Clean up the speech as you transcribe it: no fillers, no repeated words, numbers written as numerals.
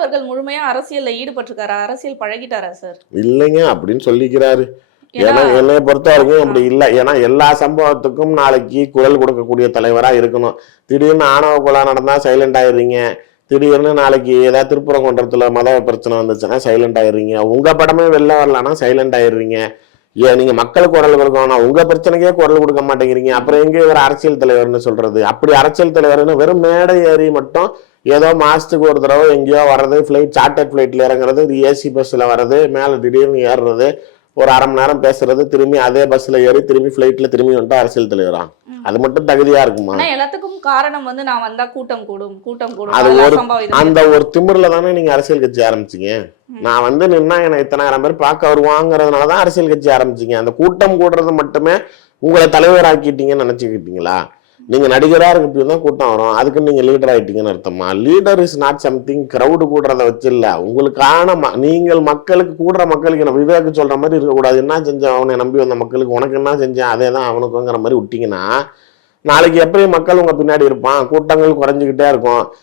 அவர்கள் முழுமையா அரசியல்ல ஈடுபட்டிருக்காரா? அரசியல் பழகிட்டாரா சார்? இல்லைங்க அப்படின்னு சொல்லிக்கிறாரு. ஏன்னா ஏன்னா என்னைய பொறுத்த வரைக்கும் ஆ. அப்படி இல்லை. ஏன்னா எல்லா சம்பவத்துக்கும் நாளைக்கு குரல் கொடுக்கக்கூடிய தலைவரா இருக்கணும். திடீர்னு ஆணவ கொலை நடந்தா சைலண்ட் ஆயிடுறீங்க. திடீர்னு நாளைக்கு ஏதாவது திருப்பரங்குன்றத்துல மத பிரச்சனை வந்துச்சுன்னா சைலண்ட் ஆயிடுறீங்க. உங்க படமே வெளில வரலன்னா சைலண்ட் ஆயிடுறீங்க. ஏன் நீங்க மக்களுக்கு குரல் கொடுக்கணும், உங்க பிரச்சனைக்கே குரல் கொடுக்க மாட்டேங்கிறீங்க. அப்புறம் எங்க இவர் அரசியல் தலைவர்னு சொல்றது? அப்படி அரசியல் தலைவர்னு வெறும் மேடை ஏறி மட்டும் ஏதோ மாசத்துக்கு ஒரு தடவை எங்கேயோ வர்றது, ஃபிளைட் சார்ட்டர்ட் ஃபிளைட்ல இறங்குறது, ஏசி பஸ்ல வர்றது, மேல திடீர்னு ஏறுறது, ஒரு அரை மணி நேரம் பேசுறது, திரும்பி அதே பஸ்ல ஏறி திரும்பி ஃபிளைட்ல திரும்பி வந்துட்டு அரசியல் தலைவரா? அது மட்டும் தகுதியா இருக்குமா? ஆனா எல்லாத்துக்கும் காரணம் வந்து நான் வந்தா கூட்டம் கூடும், கூட்டம் கூடும். அது அதெல்லாம் ஒரு அசம்பாவிதம். அந்த ஒரு திமிர்ல தானே நீங்க அரசியல் கட்சி ஆரம்பிச்சீங்க. நான் வந்து நின்னா என்ன இத்தனாயிரம் பேர் பார்க்க வருவாங்கிறதுனாலதான் அரசியல் கட்சி ஆரம்பிச்சீங்க. அந்த கூட்டம் கூடுறது மட்டுமே உங்களை தலைவராக்கிட்டீங்கன்னு நினைச்சுக்கிட்டீங்களா? நீங்க நடிகரா இருக்கப்பதான் கூட்டம் வரும், அதுக்கு நீங்க லீடர் ஆயிட்டீங்கன்னு அர்த்தமா? Leader is not something crowd கூடுறத வச்சு இல்ல. உங்களுக்கான நீங்கள் மக்களுக்கு கூடுற மக்களுக்கு என்ன விவேக்கு சொல்ற மாதிரி இருக்கக்கூடாது. என்ன செஞ்சேன் அவனை நம்பி வந்த மக்களுக்கு, உனக்கு என்ன செஞ்சேன் அதே தான் அவனுக்குங்கிற மாதிரி விட்டீங்கன்னா நாளைக்கு எப்படி மக்கள் உங்க பின்னாடி இருப்பான்? கூட்டங்கள் குறைஞ்சிக்கிட்டே இருக்கும்.